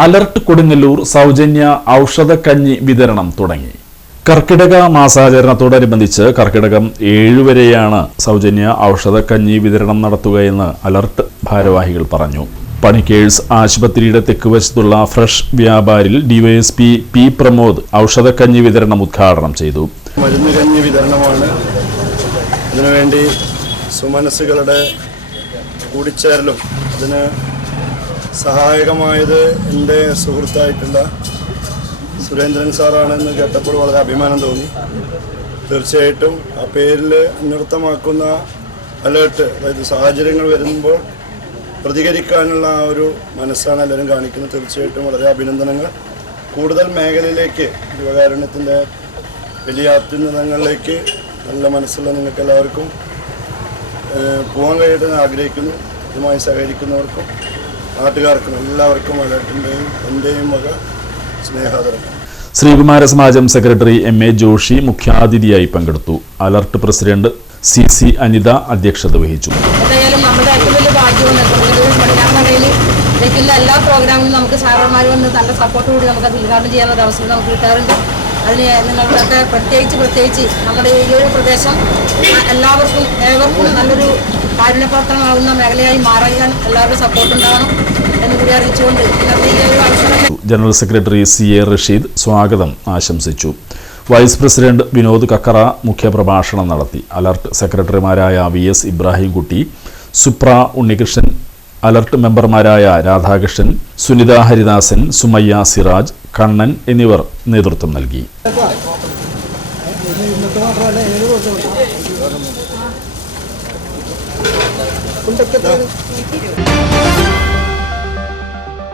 Alert Kodungallur സൗജന്യ ഔഷധക്കഞ്ഞി വിതരണം തുടങ്ങി. കർക്കിടക മാസാചരണത്തോടനുബന്ധിച്ച് കർക്കിടകം 7 വരെയാണ് സൗജന്യ ഔഷധക്കഞ്ഞി വിതരണം നടത്തുകയെന്ന് അലർട്ട് ഭാരവാഹികൾ പറഞ്ഞു. പണിക്കേഴ്സ് ആശുപത്രിയുടെ തെക്കുവശത്തുള്ള ഫ്രഷ് വ്യാപാരിൽ ഡിവൈഎസ്പി പി പ്രമോദ് ഔഷധക്കഞ്ഞി വിതരണം ഉദ്ഘാടനം ചെയ്തു. മരുന്ന് കഞ്ഞി വിതരണമാണ്. അതിനുവേണ്ടി സുമനസ്സുകളുടെ കൂടിച്ചേരലും അതിന് സഹായകമായത് എൻ്റെ സുഹൃത്തായിട്ടുള്ള സുരേന്ദ്രൻ സാറാണെന്ന് കേട്ടപ്പോൾ വളരെ അഭിമാനം തോന്നി. തീർച്ചയായിട്ടും ആ പേരിൽ അന്വർത്ഥമാക്കുന്ന അലേർട്ട്, അതായത് സാഹചര്യങ്ങൾ വരുമ്പോൾ പ്രതികരിക്കാനുള്ള ആ ഒരു മനസ്സാണ് എല്ലാവരും കാണിക്കുന്നത്. തീർച്ചയായിട്ടും വളരെ അഭിനന്ദനങ്ങൾ. കൂടുതൽ മേഖലയിലേക്ക് ജീവകാരുണ്യത്തിൻ്റെ വലിയ അത്യുന്നതങ്ങളിലേക്ക് നല്ല മനസ്സുള്ള നിങ്ങൾക്ക് എല്ലാവർക്കും പോകാൻ കഴിയട്ടെ എന്ന് ആഗ്രഹിക്കുന്നു. ഇതുമായി സഹകരിക്കുന്നവർക്കും നാട്ടുകാർക്കും എല്ലാവർക്കും അലർട്ടിൻ്റെയും എൻ്റെയും വക സ്നേഹാദരം. ശ്രീകുമാര സമാജം സെക്രട്ടറി എം.എ. ജോഷി മുഖ്യാതിഥിയായി പങ്കെടുത്തു. അലർട്ട് പ്രസിഡന്റ് CC അനിത അധ്യക്ഷത വഹിച്ചു. എല്ലാ പ്രോഗ്രാമിലും നമുക്ക് സാറന്മാർ വന്ന് നല്ല സപ്പോർട്ടോടുകൂടി നമുക്ക് അത് ഉദ്ഘാടനം ചെയ്യാനുള്ള അവസരം നമുക്ക് കിട്ടാറുണ്ട്. അതിന് നിങ്ങൾക്കൊക്കെ പ്രത്യേകിച്ച് നമ്മുടെ ഈ ഒരു പ്രദേശം ഏവർക്കും നല്ലൊരു കാരുണ്യപ്രവർത്തനമാകുന്ന മേഖലയായി മാറാൻ എല്ലാവരുടെ സപ്പോർട്ട് ഉണ്ടാകണം എന്ന് കൂടി അറിയിച്ചുകൊണ്ട് ജനറൽ സെക്രട്ടറി CA റഷീദ് സ്വാഗതം ആശംസിച്ചു. വൈസ് പ്രസിഡന്റ് വിനോദ് കക്കറ മുഖ്യപ്രഭാഷണം നടത്തി. അലർട്ട് സെക്രട്ടറിമാരായ VS ഇബ്രാഹിംകുട്ടി, സുപ്ര ഉണ്ണികൃഷ്ണൻ, അലർട്ട് മെമ്പർമാരായ രാധാകൃഷ്ണൻ, സുനിത ഹരിദാസൻ, സുമയ്യ സിറാജ്, കണ്ണൻ എന്നിവർ നേതൃത്വം നൽകി.